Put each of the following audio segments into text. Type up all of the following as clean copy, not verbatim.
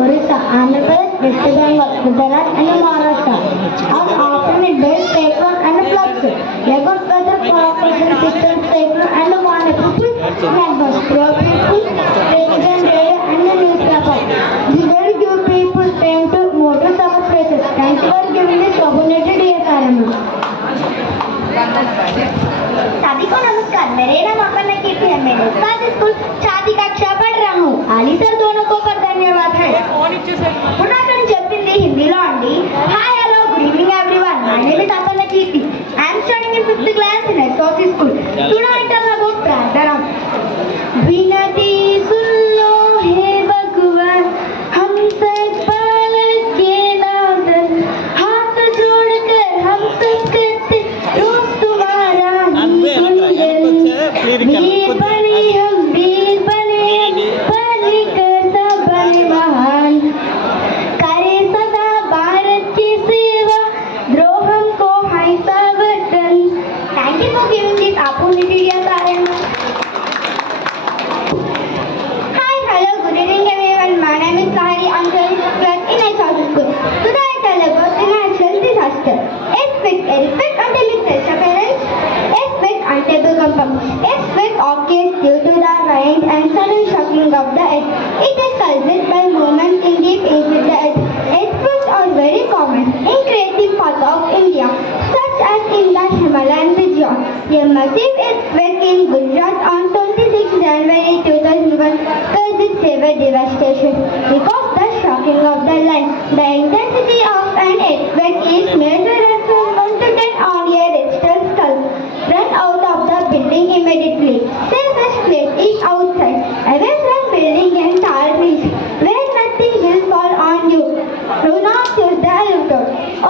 Orissa, Andhra Pradesh, West Bengal, Gujarat and Maharashtra are often built cyclone and floods. Lagos weather corporation system cyclone and water people members through people, television, radio and newspaper. This will give people time to notice our places. Thank you for giving this opportunity, dear Karama. सभी को नमस्कार। मेरे नाम अपर्णा कीर्ति है। मैं निष्पाद school छाती कक्षा पढ़ रहा हूँ। आली सर दोनों को पर धन्यवाद है। पुनः చెప్పింది హిందీలో అండి। Hi hello good evening everyone. My name is Aparna Keerthi. I am studying in 5th class in SOC school. Today I tell about ప్రార్థన। विनती सुन लो हे भगवान, हमसे पालक के नादन, हाथ जोड़कर हम सब करते रोज तुम्हारा ही गुणगान। वीर बने हम बने करता बने महान, करे सदा भारत की सेवा, द्रोहम को है सावधान। Thank you for giving this opportunity, dear parents. Hi, hello, good evening everyone. My name is Kahari. I'm joining the class in SOS school. Today I tell about the natural disaster. Earthquake until it touches the parents. Earthquake until the compound. Earthquake occurs due to the rain and sudden shocking of the earth. It is caused by movement in deep into the earth. Earthquakes are very common in creative parts of India, such as in the Himalayan region. A massive earthquake in Gujarat on 26 January 2001 caused severe devastation because the shocking of the land. The intensity of an earthquake is measured at from 1 to 10 on a Richter scale. Run out of the building immediately. Safest place is outside, away from building and tall trees, where nothing will fall on you. Do not use the elevator.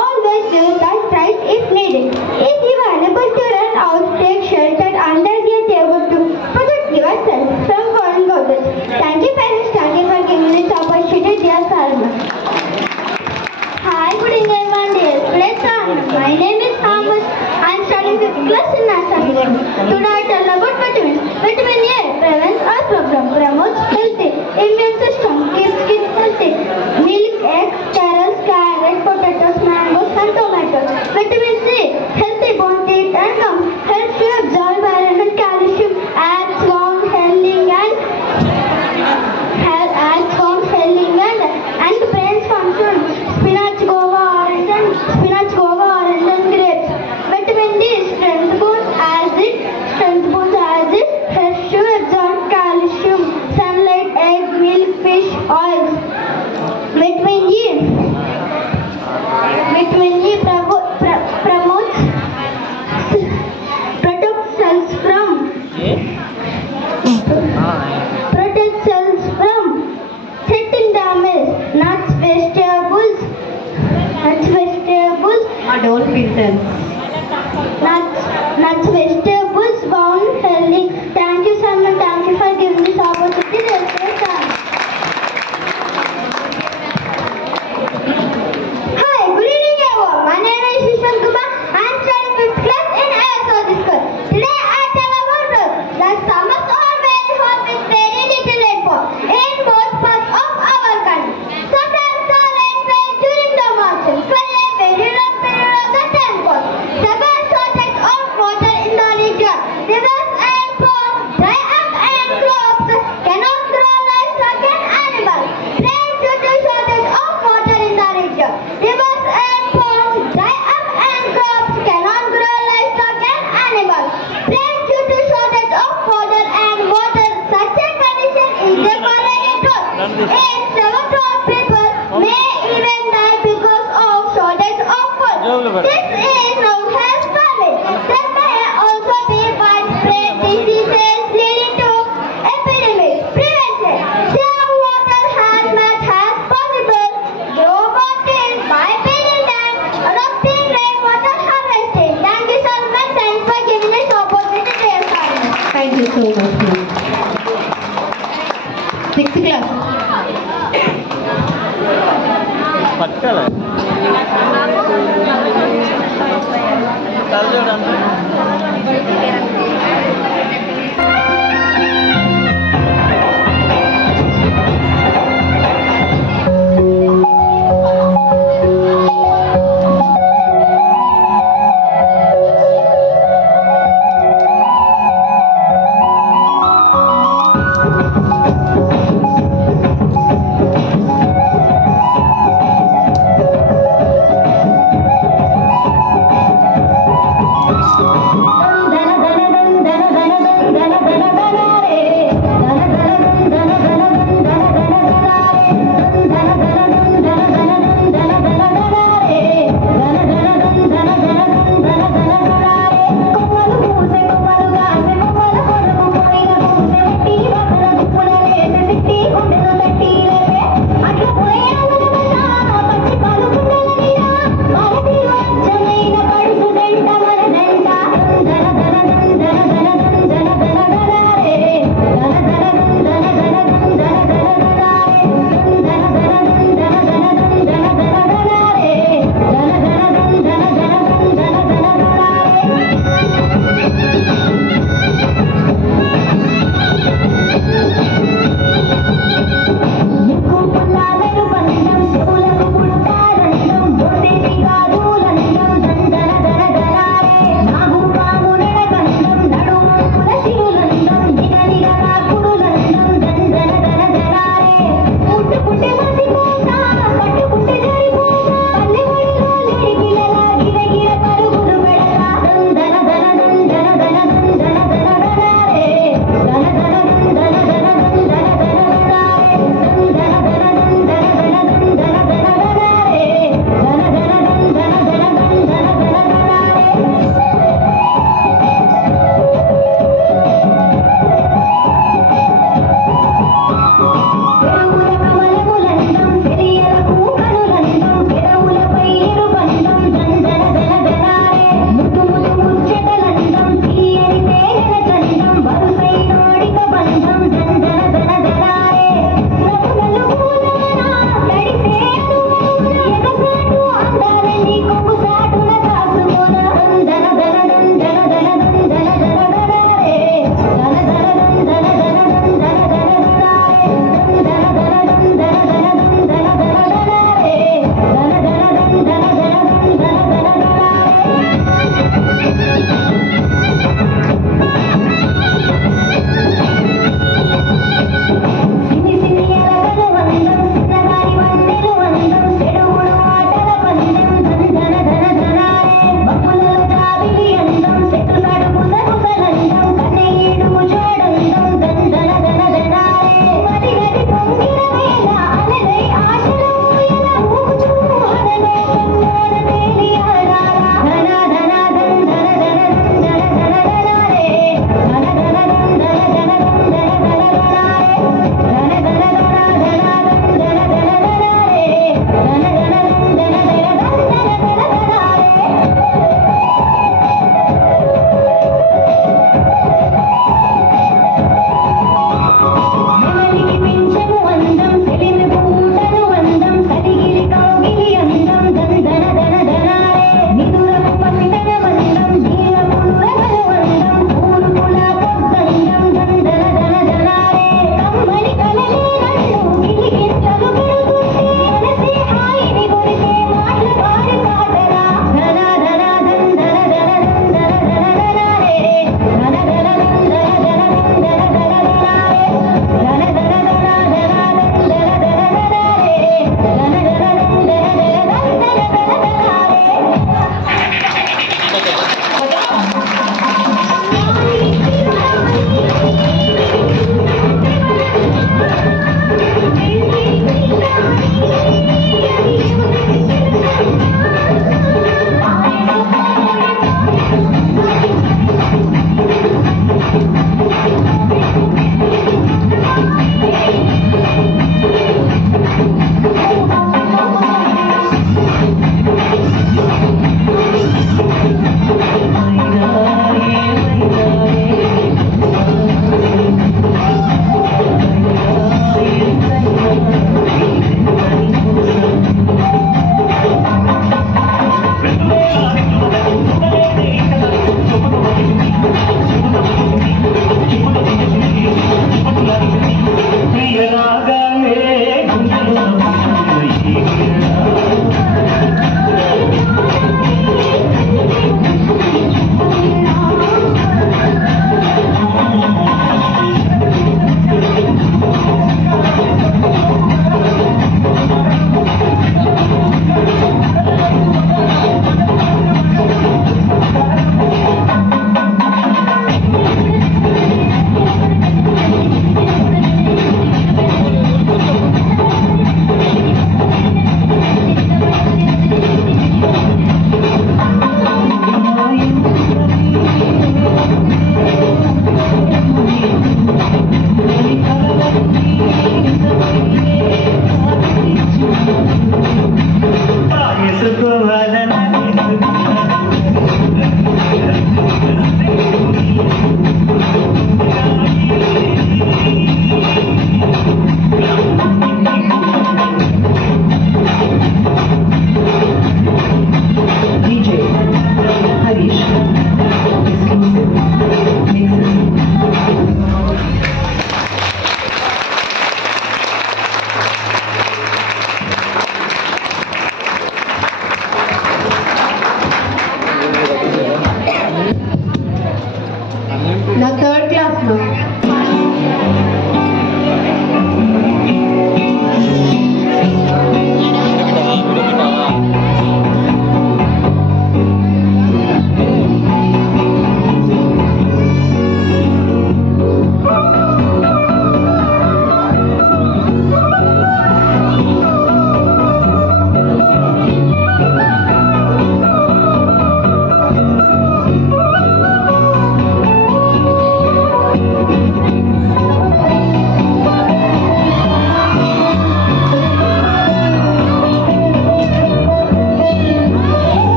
Always use the stairs if needed. If you are unable to run out, take shelter under the table to protect yourself from falling out. Thank you parents. Thank you for giving this opportunity, dear Karma. Hi, good evening everyone, dear students. My name is Thomas. I am studying 5th class in National School. Today I tell about vitamins. Vitamin A prevents our problem, promotes healthy immune system, keeps kids healthy. Milk, eggs, carrots, carrot, potatoes, mangoes and tomatoes. Vitamin C, healthy bone, teeth and gums, helps to absorb iron and calcium, adds warm, healing and brain function. Spinach, guava, orange and grapes. Vitamin D strengthens bones as it helps to absorb calcium, sunlight, egg, milk, fish, oils. Vitamin E promotes protect cells from setting damage. Nuts, vegetables. Don't be sense. Nuts, vegetables, bound, healthy. Thank you so much. Thank you for giving this opportunity. Hi, good evening everyone. My name is Vishwan Kumar. I am studying 5th class in SOS school. Today I tell about the summers are very hot with very little rainfall in most parts of our country. Sometimes the rain falls during the monsoon for a very long period of the time course. Severe shortage of water in the region. Rivers and ponds dry up and crops cannot grow livestock and animals. Rain due to shortage of water in the region. Rivers and ponds dry up and crops cannot grow livestock and animals. Rain due to shortage of water and water. Such a condition is a cholera drought. In some drought people may even die because of shortage of food. This is known as famine. There may also be widespread diseases leading to epidemics. Prevention. Save water as much as possible. Grow more trees by building dams, adopting rainwater harvesting. Thank you so much. Thanks for giving this opportunity to your parents. Thank you so much. 6th class. పట్టాలి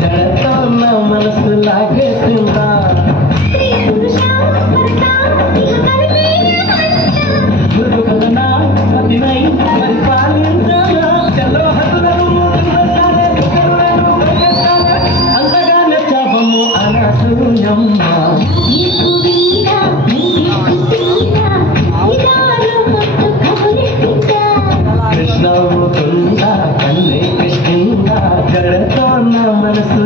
జడతో నా మనసు లాగేసిందా గురువదనా అతినై పరిపాలించాలా చలో హద్దులను అంతగా నచ్చబము అనసూయమ్మ కృష్ణ ముకుంద కన్నే కృష్ణ జడతో నా మనసు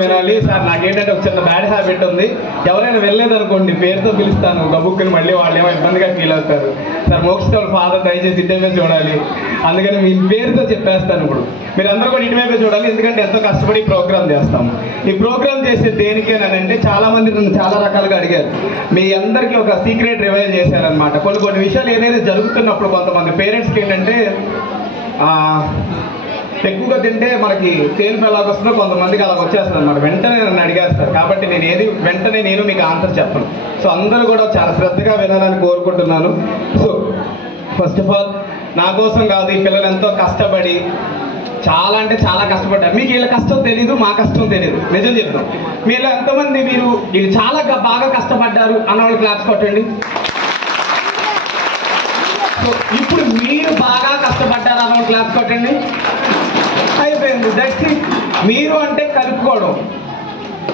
వినాలి sir. నాకేంటంటే ఒక చిన్న బ్యాడ్ హ్యాబిట్ ఉంది. ఎవరైనా వెళ్ళలేదనుకోండి పేరుతో పిలుస్తాను గబుక్కుని, మళ్ళీ వాళ్ళు ఏమో ఇబ్బందిగా ఫీల్ అవుతారు. సార్ మోక్ష ఫాదర్ దయచేసి ఇటువైపే చూడాలి, అందుకని మీ పేరుతో చెప్పేస్తాను. ఇప్పుడు మీరు అందరూ కూడా ఇటువైపే చూడాలి, ఎందుకంటే ఎంతో కష్టపడి ప్రోగ్రామ్ చేస్తాము. ఈ ప్రోగ్రామ్ చేసే దేనికేనంటే చాలా మంది నన్ను చాలా రకాలుగా అడిగారు. మీ అందరికీ ఒక సీక్రెట్ రివైల్ చేశారనమాట. కొన్ని విషయాలు ఏదైనా జరుగుతున్నప్పుడు కొంతమంది పేరెంట్స్కి ఏంటంటే ఎక్కువగా తింటే మనకి తేలిపు ఎలాగ వస్తుందో కొంతమందికి అలా వచ్చేస్తుంది అనమాట. వెంటనే నన్ను అడిగేస్తారు. కాబట్టి వెంటనే నేను మీకు ఆన్సర్ చెప్పను. సో అందరూ కూడా చాలా శ్రద్ధగా వినాలని కోరుకుంటున్నాను. సో ఫస్ట్ ఆఫ్ ఆల్ నా కోసం కాదు, ఈ పిల్లలు ఎంతో కష్టపడి చాలా అంటే చాలా కష్టపడ్డారు. మీకు వీళ్ళ కష్టం తెలీదు, మా కష్టం తెలీదు. నిజం చెప్తాం. మీలో ఎంతమంది వీళ్ళు చాలా బాగా కష్టపడ్డారు అన్న వాళ్ళు క్లాప్స్ కొట్టండి. సో ఇప్పుడు మీరు బాగా కష్టపడ్డారు అన్న వాళ్ళు క్లాప్స్ కొట్టండి. అయిపోయింది. That's it. మీరు అంటే కలుపుకోవడం,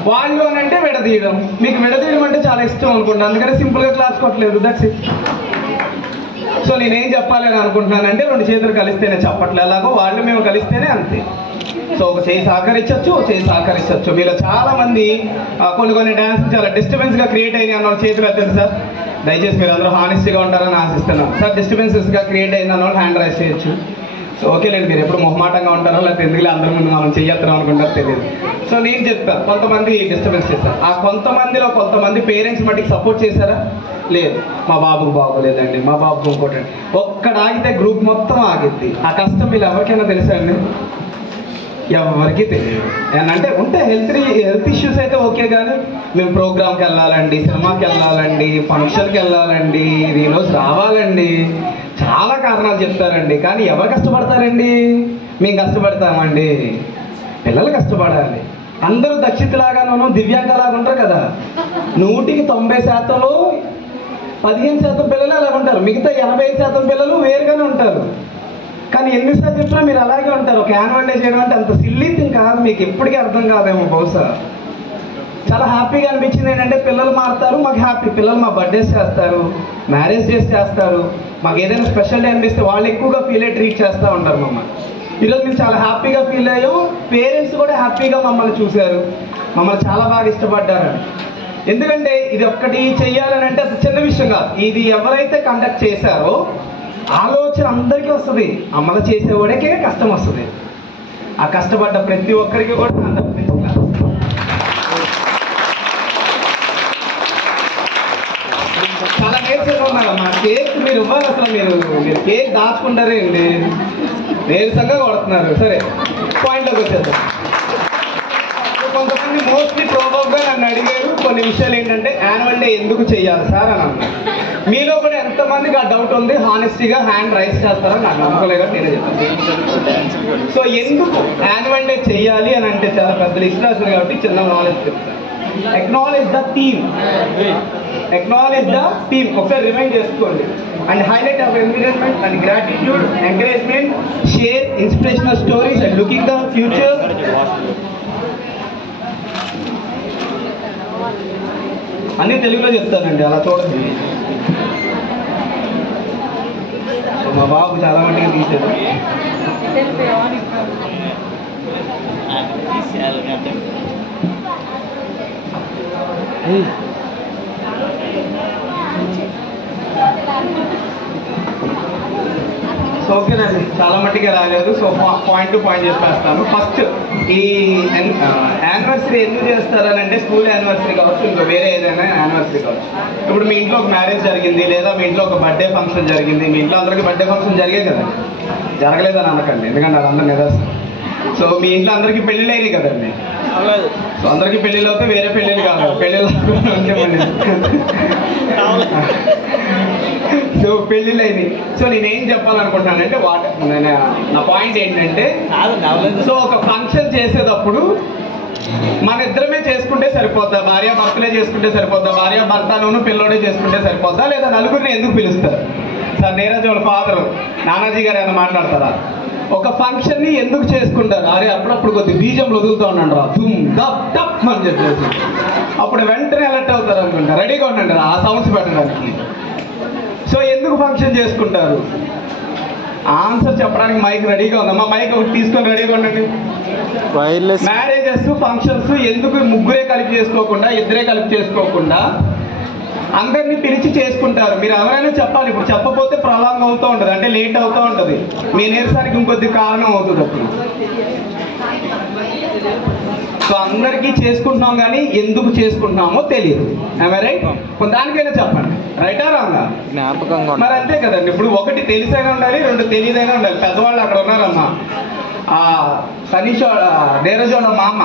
వాళ్ళు అని అంటే విడదీయడం. మీకు విడదీయడం అంటే చాలా ఇష్టం అనుకుంటా, అందుకని సింపుల్గా క్లాస్ కొట్టలేదు. That's it. సో నేనేం చెప్పాలి అని అనుకుంటున్నానంటే 2 చేతులు కలిస్తేనే చెప్పట్లే, ఎలాగో వాళ్ళు మేము కలిస్తేనే అంతే. సో ఒక చేయి సహకరించవచ్చు, ఒక చేయి సహకరించవచ్చు. మీలో చాలా మంది కొన్ని డ్యాన్స్ చాలా డిస్టర్బెన్స్గా క్రియేట్ అయినాయి అన్న చేతులు ఎత్తండి సార్. దయచేసి మీరు అందరూ హానెస్ట్గా ఉంటారని ఆశిస్తున్నాను సార్. డిస్టర్బెన్సెస్గా క్రియేట్ అయిన వాళ్ళు హ్యాండ్ రైజ్ చేయొచ్చు. సో ఓకేలేండి, మీరు ఎప్పుడు మొహమాటంగా ఉంటారో లేకపోతే ఎందుకులే అందరి ముందు మనం చెయ్యొద్దాం అనుకుంటారో తెలియదు. సో నేను చెప్తాను, కొంతమంది డిస్టర్బెన్స్ చేస్తారు. ఆ కొంతమందిలో కొంతమంది పేరెంట్స్ మట్టికి సపోర్ట్ చేశారా? లేదు. మా బాబుకు బాగోలేదండి, మా బాబుకు ఇంకోటండి. ఒక్కడ ఆగితే గ్రూప్ మొత్తం ఆగిద్ది. ఆ కష్టం మీరు ఎవరికైనా తెలుసా అండి? ఎవరికి తెలియదు. అంటే ఉంటే హెల్త్ ఇష్యూస్ అయితే ఓకే, కానీ మేము ప్రోగ్రామ్కి వెళ్ళాలండి, సినిమాకి వెళ్ళాలండి, ఫంక్షన్కి వెళ్ళాలండి, ఈరోజు రావాలండి, చాలా కారణాలు చెప్తారండి. కానీ ఎవరు కష్టపడతారండి? మేము కష్టపడతామండి. పిల్లలు కష్టపడాలి. అందరూ దక్షితలాగానూ దివ్యాంగలాగా ఉంటారు కదా. 100% 15% పిల్లలు అలాగ ఉంటారు. మిగతా 80% పిల్లలు వేరుగానే ఉంటారు. కానీ ఎన్నిసార్లు చెప్పినా మీరు అలాగే ఉంటారు. ఒక యాన్యువల్ డే చేయడం అంటే అంత సిల్లీ థింగ్ కాదు, మీకు ఎప్పటికీ అర్థం కాదేమో బహుశా. చాలా హ్యాపీగా అనిపించింది ఏంటంటే పిల్లలు మారుతారు, మాకు హ్యాపీ. పిల్లలు మా బర్త్డేస్ చేస్తారు, మ్యారేజ్ డేస్ చేస్తారు, మాకు ఏదైనా స్పెషల్ డే అనిపిస్తే వాళ్ళు ఎక్కువగా ఫీల్ అయ్యి ట్రీట్ చేస్తూ ఉంటారు మమ్మల్ని. ఈరోజు మేము చాలా హ్యాపీగా ఫీల్ అయ్యాం. పేరెంట్స్ కూడా హ్యాపీగా మమ్మల్ని చూశారు, మమ్మల్ని చాలా బాగా ఇష్టపడ్డారని. ఎందుకంటే ఇది ఒక్కటి చెయ్యాలని అంటే అది చిన్న విషయం కాదు. ఇది ఎవరైతే కండక్ట్ చేశారో ఆలోచన అందరికీ వస్తుంది, అమలు చేసేవాడికే కష్టం వస్తుంది. ఆ కష్టపడ్డ ప్రతి ఒక్కరికి కూడా చాలా నేర్చుకున్నారు. మా కేక్ మీరు ఇవ్వాలి, అసలు మీరు కేక్ దాచుకుంటారే అండి, నీరసంగా కొడుతున్నారు. సరే పాయింట్లోకి వచ్చేద్దాం. కొంతమంది మోస్ట్లీ ప్రోబబ్గా నన్ను అడిగారు కొన్ని విషయాలు ఏంటంటే యాన్యువల్ డే ఎందుకు చెయ్యాలి సార్ అని అన్నారు. మీలో కూడా ఎంతమందికి ఆ డౌట్ ఉంది? హానెస్టీగా హ్యాండ్ రైస్ చేస్తారని నాకు నమ్మకలేగా నేనే చెప్తాను. సో ఎందుకు యాన్యువల్ డే చెయ్యాలి అని అంటే చాలా పెద్ద లిస్ట్ రాశారు కాబట్టి చిన్న నాలెడ్జ్ చెప్తాను. Acknowledge the theme, acknowledge the theme. ఒకసారి రిమైండ్ చేసుకోండి. And highlight hour environment and gratitude, encouragement, share inspirational stories and looking the future. అన్ని తెలుగులో చెప్తానండి, అలా చూడండి. మా బాబు చాలా మట్టిగా తీశారు. సో ఓకేనండి, చాలా మట్టిగా రాలేదు. సో పాయింట్ టు పాయింట్ చెప్పేస్తాను. ఫస్ట్ ఈ యానివర్సరీ ఎందుకు చేస్తారని అంటే స్కూల్ యానివర్సరీ కావచ్చు, ఇంకా వేరే ఏదైనా యానివర్సరీ కావచ్చు. ఇప్పుడు మీ ఇంట్లో ఒక మ్యారేజ్ జరిగింది, లేదా మీ ఇంట్లో ఒక బర్త్డే ఫంక్షన్ జరిగింది. మీ ఇంట్లో అందరికీ బర్త్డే ఫంక్షన్ జరిగాయి కదా, జరగలేదని అనకండి, ఎందుకంటే వాళ్ళందరూ నిదర్శనం. సో మీ ఇంట్లో అందరికీ పెళ్ళిళ్ళు అయినాయి కదండి. సో అందరికీ పెళ్ళిళ్ళు అవుతే వేరే పెళ్ళిళ్ళు కాదు, పెళ్ళిళ్ళు సో పెళ్ళిళ్ళు అయినాయి. సో నేనేం చెప్పాలనుకుంటున్నానంటే నా పాయింట్ ఏంటంటే, సో ఒక ఫంక్షన్ చేసేటప్పుడు మన ఇద్దరమే చేసుకుంటే సరిపోద్దా, భార్య భర్తలే చేసుకుంటే సరిపోద్దా, భార్య భర్తలోను పిల్లోడే చేసుకుంటే సరిపోద్దా, లేదా నలుగురిని ఎందుకు పిలుస్తారు? సార్ నీరజ్ వాళ్ళ ఫాదర్ నానాజీ గారు ఏమైనా మాట్లాడతారా? ఒక ఫంక్షన్ ని ఎందుకు చేసుకుంటారు? అరే అప్పుడప్పుడు కొద్ది బీజంలు వదులుతూ ఉన్నాడు రా, ధూమ్ దప్ టప్ అని చెప్పేసి అప్పుడు వెంటనే అలర్ట్ అవుతారు అనుకుంటా, రెడీగా ఉండండి ఆ సౌండ్స్ పెట్టడానికి. సో ఎందుకు ఫంక్షన్ చేసుకుంటారు? ఆన్సర్ చెప్పడానికి మైక్ రెడీగా ఉందమ్మా, మైక్ ఒకటి తీసుకొని రెడీగా ఉండండి. మ్యారేజెస్ ఫంక్షన్స్ ఎందుకు ముగ్గురే కలిపి చేసుకోకుండా, ఇద్దరే కలిపి చేసుకోకుండా అందరినీ పిలిచి చేసుకుంటారు? మీరు ఎవరైనా చెప్పాలి. ఇప్పుడు చెప్పకపోతే ప్రలాంగ్ అవుతూ ఉంటుంది, అంటే లేట్ అవుతూ ఉంటుంది. మీ నీరసానికి ఇంకొద్ది కారణం అవుతుంది అప్పుడు. సో అందరికీ చేసుకుంటున్నాం కానీ ఎందుకు చేసుకుంటున్నామో తెలియదు. రైట్? దానికైనా చెప్పండి, రైటా రాంగా? మరి అంతే కదండి. ఇప్పుడు ఒకటి తెలిసైనా ఉండాలి, రెండు తెలియదైనా ఉండాలి. పెద్దవాళ్ళు అక్కడ ఉన్నారమ్మా, సనీష్ నీరజ్ వాళ్ళ మామ,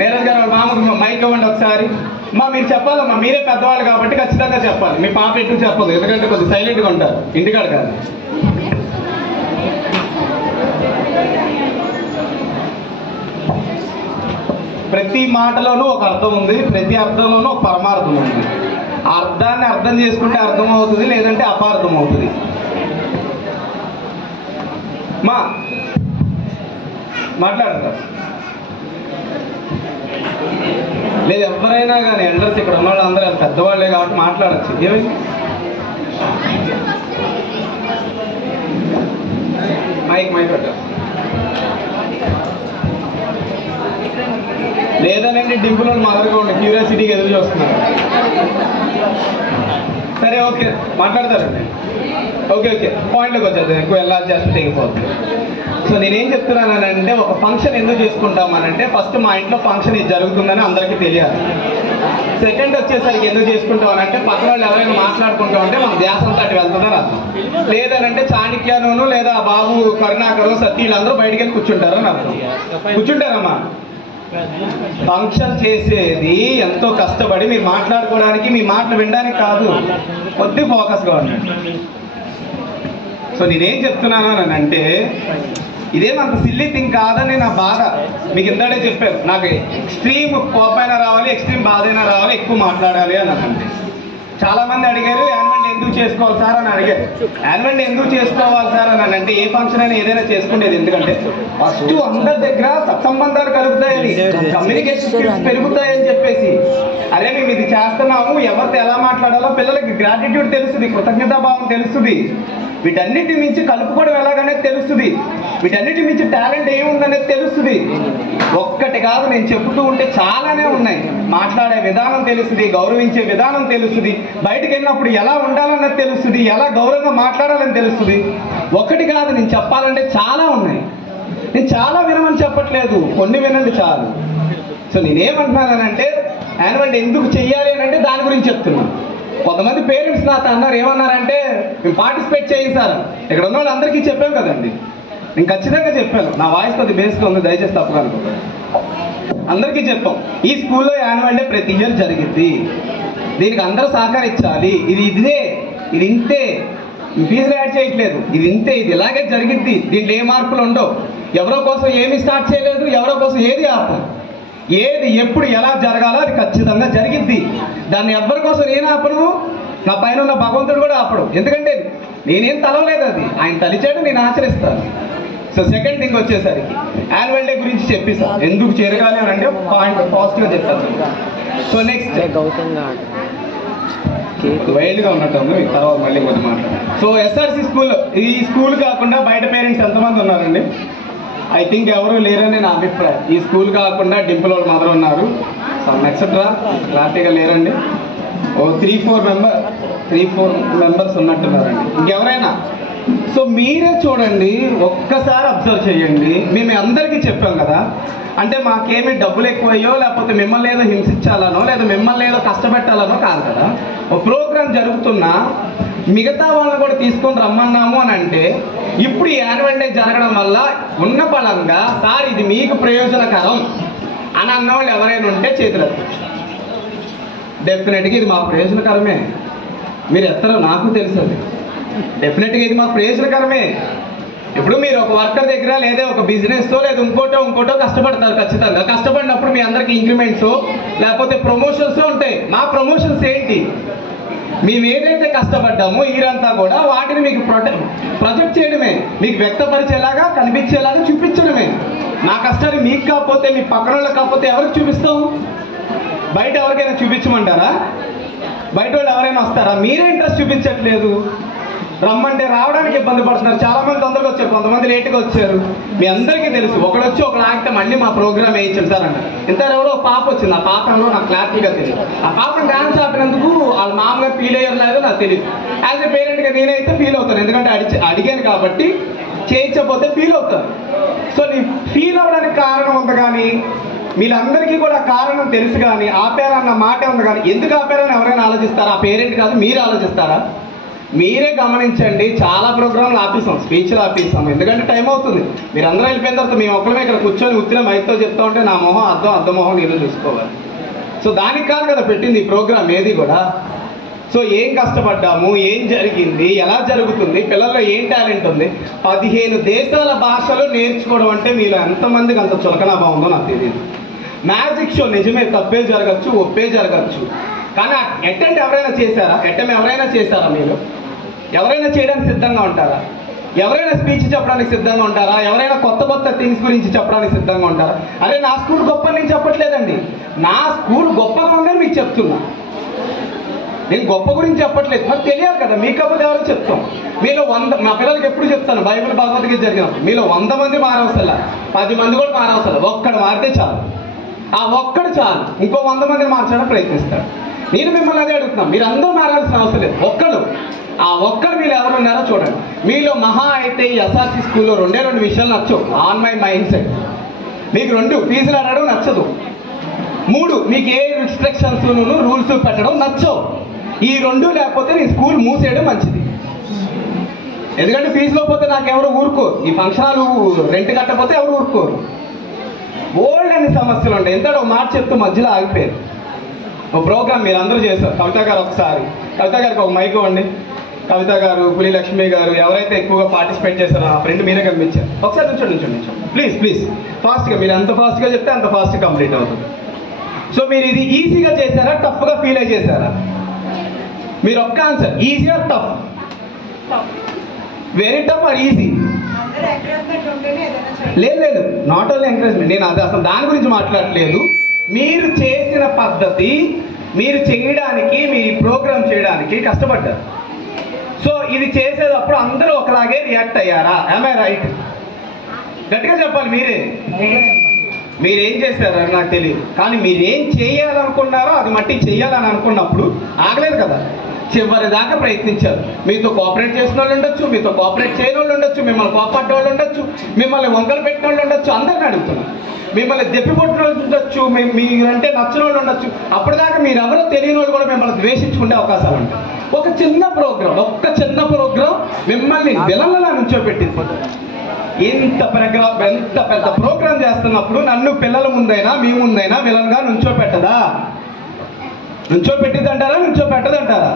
నీరజ్ గారు వాళ్ళ మామకు మైక్ ఇవ్వండి ఒకసారి. అమ్మా మీరు చెప్పాలమ్మా, మీరే పెద్దవాళ్ళు కాబట్టి ఖచ్చితంగా చెప్పాలి. మీ పాప ఎటు చెప్పదు, ఎందుకంటే కొద్దిగా సైలెంట్గా ఉంటారు, ఇంటికాడ కాదు. ప్రతి మాటలోనూ ఒక అర్థం ఉంది, ప్రతి అర్థంలోనూ ఒక పరమార్థం ఉంది. ఆ అర్థాన్ని అర్థం చేసుకుంటే అర్థం అవుతుంది, లేదంటే అపార్థం అవుతుంది. మాట్లాడతారు లేదు ఎవరైనా కానీ, ఎల్డర్స్ ఇక్కడ ఉన్న వాళ్ళు అందరూ పెద్దవాళ్ళే కాబట్టి మాట్లాడచ్చు. ఏమైంది? మైక్ పెట్టారు లేదనండి, డింపుల్ మదర్గా ఉండి క్యూరియాసిటీకి ఎదురు చూస్తున్నారు. సరే ఓకే మాట్లాడతారండి. ఓకే పాయింట్లోకి వచ్చేది, ఎక్కువ ఎలా చేస్తే తెగిపోతుంది. సో నేనేం చెప్తున్నానంటే, ఒక ఫంక్షన్ ఎందుకు చేసుకుంటామనంటే, ఫస్ట్ మా ఇంట్లో ఫంక్షన్ ఇది జరుగుతుందని అందరికీ తెలియాలి. సెకండ్ వచ్చేసరికి ఎందుకు చేసుకుంటామనంటే, పక్కన వాళ్ళు ఎవరైనా మాట్లాడుకుంటామంటే మన ధ్యాస అంతా అటు వెళ్తుందని అర్థం. లేదనంటే చాణక్యను లేదా బాబు కరుణాకరు సతీలు అందరూ బయటికి వెళ్ళి కూర్చుంటారు అని అర్థం. కూర్చుంటారమ్మా. ఫంక్షన్ చేసేది ఎంతో కష్టపడి మీరు మాట్లాడుకోవడానికి, మీ మాటలు వినడానికి కాదు, కొద్ది ఫోకస్గా ఉండండి. సో నేనేం చెప్తున్నాను అని అంటే, ఇదేమంత సిల్లీ థింగ్ కాదని నా బాధ. మీకు ఇంతడే చెప్పాను, నాకు ఎక్స్ట్రీమ్ కోపమైనా రావాలి, ఎక్స్ట్రీమ్ బాధ అయినా రావాలి, ఎక్కువ మాట్లాడాలి అని అంటే. చాలా మంది అడిగారు యాన్యువల్ డే ఎందుకు చేసుకోవాలి సార్ అని అడిగారు. యాన్యువల్ డే ఎందుకు చేసుకోవాలి సార్ అని అంటే, ఏ ఫంక్షన్ అయినా ఏదైనా చేసుకునేది ఎందుకంటే ఫస్ట్ అందరి దగ్గర సత్సంబంధాలు కలుగుతాయని, కమ్యూనికేషన్ స్కిల్స్ పెరుగుతాయని చెప్పేసి. అరే మేము ఇది చేస్తున్నాము, ఎవరితో ఎలా మాట్లాడాలో పిల్లలకి గ్రాటిట్యూడ్ తెలుస్తుంది, కృతజ్ఞతాభావం తెలుస్తుంది. వీటన్నిటి మించి కలుపుకోవడం ఎలాగనేది తెలుస్తుంది, వీటన్నిటి మించి టాలెంట్ ఏముందనేది తెలుస్తుంది. ఒక్కటి కాదు, నేను చెబుతూ ఉంటే చాలానే ఉన్నాయి. మాట్లాడే విధానం తెలుస్తుంది, గౌరవించే విధానం తెలుస్తుంది, బయటకు వెళ్ళినప్పుడు ఎలా ఉండాలన్నది తెలుస్తుంది, ఎలా గౌరవంగా మాట్లాడాలని తెలుస్తుంది. ఒకటి కాదు, నేను చెప్పాలంటే చాలా ఉన్నాయి. నేను చాలా వినమని చెప్పట్లేదు, కొన్ని వినండి చాలు. సో నేనేమంటున్నానంటే, యాన్యువల్ డే ఎందుకు చెయ్యాలి అని అంటే దాని గురించి చెప్తున్నాను. కొంతమంది పేరెంట్స్ నాతో అన్నారు, ఏమన్నారంటే మేము పార్టిసిపేట్ చేయిస్తారు. ఇక్కడ ఉన్న వాళ్ళు అందరికీ చెప్పాను కదండి, నేను ఖచ్చితంగా చెప్పాను. నా వాయిస్ కొద్ది బేస్గా ఉంది, దయచేసి తప్పుగా అనుకోండి. అందరికీ చెప్పాం, ఈ స్కూల్లో యాన్యువల్ డే ప్రతి ఇయర్ జరిగింది, దీనికి అందరూ సహకరించాలి. ఇది ఇంతే, ఫీజులు యాడ్ చేయట్లేదు, ఇది ఇంతే, ఇది ఇలాగే జరిగింది, దీంట్లో ఏ మార్పులు ఉండవు. ఎవరో కోసం ఏమీ స్టార్ట్ చేయలేదు, ఎవరో కోసం ఏది ఆపం. ఏది ఎప్పుడు ఎలా జరగాలో అది ఖచ్చితంగా జరిగిద్ది. దాన్ని ఎవరి కోసం నేను ఆపను, నా పైన ఉన్న భగవంతుడు కూడా ఆపడు. ఎందుకంటే నేనేం తలవలేదు, అది ఆయన తలిచాడు, నేను ఆచరిస్తాను. సో సెకండ్ థింగ్ వచ్చేసరికి యాన్యువల్ డే గురించి చెప్పేసాను, ఎందుకు జరగాలి అని అంటే పాయింట్ పాజిటివ్గా చెప్తాను. సో నెక్స్ట్ వైల్డ్గా ఉన్నట్టు ఉంది, మీకు తర్వాత మళ్ళీ కొంచెం మాట్లాడాలి. సో ఎస్ఆర్సి స్కూల్, ఈ స్కూల్ కాకుండా బయట పేరెంట్స్ ఎంతమంది ఉన్నారండి? ఐ థింక్ ఎవరు లేరని నా అభిప్రాయం. ఈ స్కూల్ కాకుండా డింపుల్ వాళ్ళ మదర్ ఉన్నారు, సమ్ ఎక్సెట్రా క్లారిటీగా లేరండి. ఓ 3-4 మెంబర్స్ ఉన్నట్టున్నారండి, ఇంకెవరైనా. సో మీరే చూడండి, ఒక్కసారి అబ్జర్వ్ చేయండి. మేము అందరికీ చెప్పాం కదా, అంటే మాకేమి డబ్బులు ఎక్కువయ్యో లేకపోతే మిమ్మల్ని ఏదో హింసించాలనో లేదా మిమ్మల్ని ఏదో కష్టపెట్టాలనో కాదు కదా. ఒక ప్రోగ్రాం జరుగుతున్నా మిగతా వాళ్ళని కూడా తీసుకొని రమ్మన్నాము అని అంటే, ఇప్పుడు ఈ యాన్యువల్ డే జరగడం వల్ల ఉన్న బలంగా సార్ ఇది మీకు ప్రయోజనకరం అని అన్నవాళ్ళు ఎవరైనా ఉంటే చేతులు. డెఫినెట్గా ఇది మా ప్రయోజనకరమే. మీరు ఎత్తరో నాకు తెలుసు అది. డెఫినెట్గా ఇది మాకు ప్రయోజనకరమే. ఇప్పుడు మీరు ఒక వర్కర్ దగ్గర లేదా ఒక బిజినెస్ లేదా ఇంకోటో కష్టపడతారు. ఖచ్చితంగా కష్టపడినప్పుడు మీ అందరికి ఇంక్రిమెంట్స్ లేకపోతే ప్రమోషన్స్ ఉంటాయి. మా ప్రమోషన్స్ ఏంటి? మేము ఏదైతే కష్టపడ్డామో ఈరంతా కూడా వాటిని మీకు ప్రొజెక్ట్ చేయడమే, మీకు వ్యక్తపరిచేలాగా కనిపించేలాగా చూపించడమే. నా కష్టాన్ని మీకు కాకపోతే మీ పక్కన వాళ్ళకి కాకపోతే ఎవరికి చూపిస్తాం? బయట ఎవరికైనా చూపించమంటారా? బయట వాళ్ళు ఎవరైనా వస్తారా? మీరే ఇంట్రెస్ట్ చూపించట్లేదు. రమ్మంటే రావడానికి ఇబ్బంది పడుతున్నారు. చాలా మంది తొందరగా వచ్చారు, కొంతమంది లేట్గా వచ్చారు. మీ అందరికీ తెలుసు. ఒకడు వచ్చి ఒకడు ఆగితే మళ్ళీ మా ప్రోగ్రామ్ వేయించారు సార్ అంట. ఇంత ఎవరో ఒక పాప వచ్చింది. ఆ పాపలో నాకు క్లారిటీగా తెలియదు. ఆ పాప డాన్స్ ఆపినందుకు వాళ్ళ మామగారు ఫీల్ అయ్యారు లేదో నాకు తెలియదు. యాజ్ ఏ పేరెంట్గా నేనైతే ఫీల్ అవుతాను, ఎందుకంటే అడిగాను కాబట్టి. చేయించకపోతే ఫీల్ అవుతాను. సో నీ ఫీల్ అవ్వడానికి కారణం ఉంది, కానీ వీళ్ళందరికీ కూడా కారణం తెలుసు, కానీ ఆపారన్న మాట ఉంది. కానీ ఎందుకు ఆపారని ఎవరైనా ఆలోచిస్తారా? ఆ పేరెంట్ కాదు, మీరు ఆలోచిస్తారా? మీరే గమనించండి. చాలా ప్రోగ్రాంలు ఆపేసాం, స్పీచ్లు ఆపేసాం, ఎందుకంటే టైం అవుతుంది. మీరు అందరూ వెళ్ళిపోయిన తర్వాత మేము ఒక్కడమే ఇక్కడ కూర్చొని ఉత్తిన మైక్తో చెప్తా ఉంటే నా మొహం అద్దం మొహం నేను చూసుకోవాలి. సో దానికి కాదు కదా పెట్టింది ఈ ప్రోగ్రామ్ ఏది కూడా. సో ఏం కష్టపడ్డాము, ఏం జరిగింది, ఎలా జరుగుతుంది, పిల్లల్లో ఏం టాలెంట్ ఉంది. 15 దేశాల భాషలు నేర్చుకోవడం అంటే మీలో ఎంతమందికి అంత చులకనా బాగుందో నాకు తెలియదు. మ్యాజిక్ షో నిజమే, తప్పే జరగచ్చు, ఒప్పే జరగచ్చు, కానీ అటెండ్ ఎవరైనా చేశారా? మీరు ఎవరైనా చేయడానికి సిద్ధంగా ఉంటారా? ఎవరైనా స్పీచ్ చెప్పడానికి సిద్ధంగా ఉంటారా? ఎవరైనా కొత్త థింగ్స్ గురించి చెప్పడానికి సిద్ధంగా ఉంటారా? అరే నా స్కూల్ గొప్ప నేను చెప్పట్లేదండి, నా స్కూల్ గొప్పగా ఉందని మీకు చెప్తున్నా. నేను గొప్ప గురించి చెప్పట్లేదు, మరి తెలియాలి కదా. మీకు కాకపోతే ఎవరో చెప్తాం. మీలో 100, మా పిల్లలకి ఎప్పుడు చెప్తాను, బైబిల్ భగవద్గీత జరిగినప్పుడు మీలో 100 మంది మారవసలా, 10 మంది కూడా మారవసలా, ఒక్కడు మారితే చాలు. ఆ ఒక్కడు చాలు, ఇంకో 100 మందిని మార్చడానికి ప్రయత్నిస్తాడు. నేను మిమ్మల్ని అదే అడుగుతున్నాను, మీరు అందరూ మారాల్సిన అవసరం లేదు. ఆ ఒక్కరు మీరు ఎవరు ఉన్నారో చూడండి. మీలో మహా అయితే ఈ ఎస్ఆర్సీ స్కూల్లో 2 విషయాలు నచ్చవు. On my mind set. మీకు 2 ఫీజులు అడగడం నచ్చదు, 3 మీకు ఏ రిస్ట్రిక్షన్స్ రూల్స్ పెట్టడం నచ్చవు. ఈ 2 లేకపోతే నీ స్కూల్ మూసేయడం మంచిది. ఎందుకంటే ఫీజులో పోతే నాకెవరు ఊరుకోరు, ఈ ఫంక్షనాలు రెంట్ కట్టకపోతే ఎవరు ఊరుకోరు. ఓల్డ్ అన్ని సమస్యలు ఉంటాయి. ఎంత ఒక మాట చెప్తూ మధ్యలో ఆగిపోయారు. ఒక ప్రోగ్రామ్ మీరు అందరూ చేశారు. కవిత గారు ఒకసారి, కవిత గారికి ఒక మైక్ ఇవ్వండి. కవిత గారు, పులి లక్ష్మి గారు, ఎవరైతే ఎక్కువగా పార్టిసిపేట్ చేశారో ఆ ఫ్రెండ్ మీరే కనిపించారు. ఒకసారి నుంచోండి ప్లీజ్ ఫాస్ట్గా. మీరు ఎంత ఫాస్ట్గా చెప్తే అంత ఫాస్ట్గా కంప్లీట్ అవుతుంది. సో మీరు ఇది ఈజీగా చేశారా, టఫ్గా ఫీల్ అయి చేశారా? మీరు ఒక్క answer, easy or tough? Very tough or easy? లేదు, నాట్ ఓన్లీ ఎంకరేజ్మెంట్. నేను అది అసలు దాని గురించి మాట్లాడట్లేదు. మీరు చేసిన పద్ధతి, మీరు చేయడానికి, మీ ప్రోగ్రామ్ చేయడానికి కష్టపడ్డారు. సో ఇది చేసేటప్పుడు అందరూ ఒకలాగే రియాక్ట్ అయ్యారా? am I right? గట్టిగా చెప్పాలి. మీరేం చేశారని నాకు తెలియదు, కానీ మీరేం చేయాలనుకున్నారో అది మట్టి చెయ్యాలని అనుకున్నప్పుడు ఆగలేదు కదా, చివరి దాకా ప్రయత్నించారు. మీతో కోఆపరేట్ చేసిన వాళ్ళు ఉండొచ్చు, మీతో కోఆపరేట్ చేయని వాళ్ళు ఉండొచ్చు, మిమ్మల్ని కోపడ్డ వాళ్ళు ఉండొచ్చు, మిమ్మల్ని వంకలు పెట్టిన వాళ్ళు ఉండొచ్చు. అందరిని అడుగుతున్నాను. మిమ్మల్ని దెప్పిపొట్టిన వాళ్ళు ఉండొచ్చు, మీరంటే నచ్చిన వాళ్ళు ఉండొచ్చు. అప్పటిదాకా మీరు ఎవరో తెలియని వాళ్ళు కూడా మిమ్మల్ని ద్వేషించుకునే అవకాశాలు ఉంటాయి. ఒక చిన్న ప్రోగ్రామ్ మిమ్మల్ని విలన్లా నుంచోపెట్టింది. ఎంత పెద్ద ప్రోగ్రామ్ చేస్తున్నప్పుడు నన్ను పిల్లల ముందైనా మీ ముందైనా విలన్గా నుంచోపెట్టదా? నుంచోపెట్టిద్దంటారా, నుంచోపెట్టదంటారా?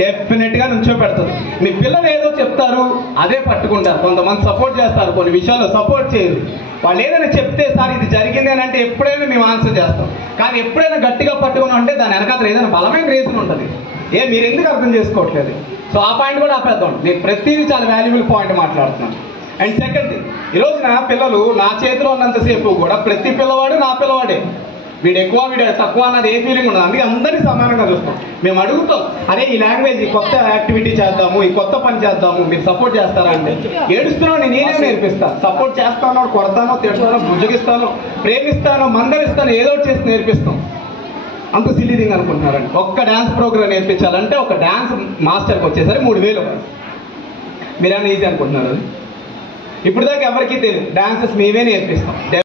డెఫినెట్గా నుంచోపెడుతుంది. మీ పిల్లలు ఏదో చెప్తారు, అదే పట్టుకుంటారు. కొంతమంది సపోర్ట్ చేస్తారు, కొన్ని విషయాల్లో సపోర్ట్ చేయరు. వాళ్ళు ఏదైనా చెప్తే సార్ ఇది జరిగింది అని అంటే ఎప్పుడైనా మేము ఆన్సర్ చేస్తాం. కానీ ఎప్పుడైనా గట్టిగా పట్టుకుని అంటే దాని వెనకాల ఏదైనా బలమైన రీజన్ ఉంటుంది. మీరు ఎందుకు అర్థం చేసుకోవట్లేదు? సో ఆ పాయింట్ కూడా ఆపేద్దాం. నేను ప్రతిదీ చాలా వాల్యుబుల్ పాయింట్ మాట్లాడుతున్నాను. అండ్ సెకండ్, ఈరోజు నా పిల్లలు నా చేతిలో ఉన్నంతసేపు కూడా ప్రతి పిల్లవాడు నా పిల్లవాడే. వీడు ఎక్కువ వీడు తక్కువ అన్నది ఏ ఫీలింగ్ ఉండదు. అందుకే అందరినీ సమానంగా చూస్తాం. మేము అడుగుతాం, అరే ఈ లాంగ్వేజ్, ఈ కొత్త యాక్టివిటీ చేద్దాము, ఈ కొత్త పని చేద్దాము, మీరు సపోర్ట్ చేస్తారా అంటే ఏడుస్తున్నావు నేనే నేర్పిస్తాను. సపోర్ట్ చేస్తానో, కొడతానో, తిడతానో, బుజ్జగిస్తానో, ప్రేమిస్తానో, మందరిస్తానో, ఏదో చేసి నేర్పిస్తాం. అంత సిలీదింగ్ అనుకుంటున్నారండి. ఒక్క డ్యాన్స్ ప్రోగ్రామ్ నేర్పించాలంటే ఒక డ్యాన్స్ మాస్టర్కి వచ్చేసరికి 3000. మీరేమైనా ఈజీ అనుకుంటున్నారు? ఇప్పుడు దాకా ఎవరికీ తెలియదు. డాన్సెస్ మేమే నేర్పిస్తాం.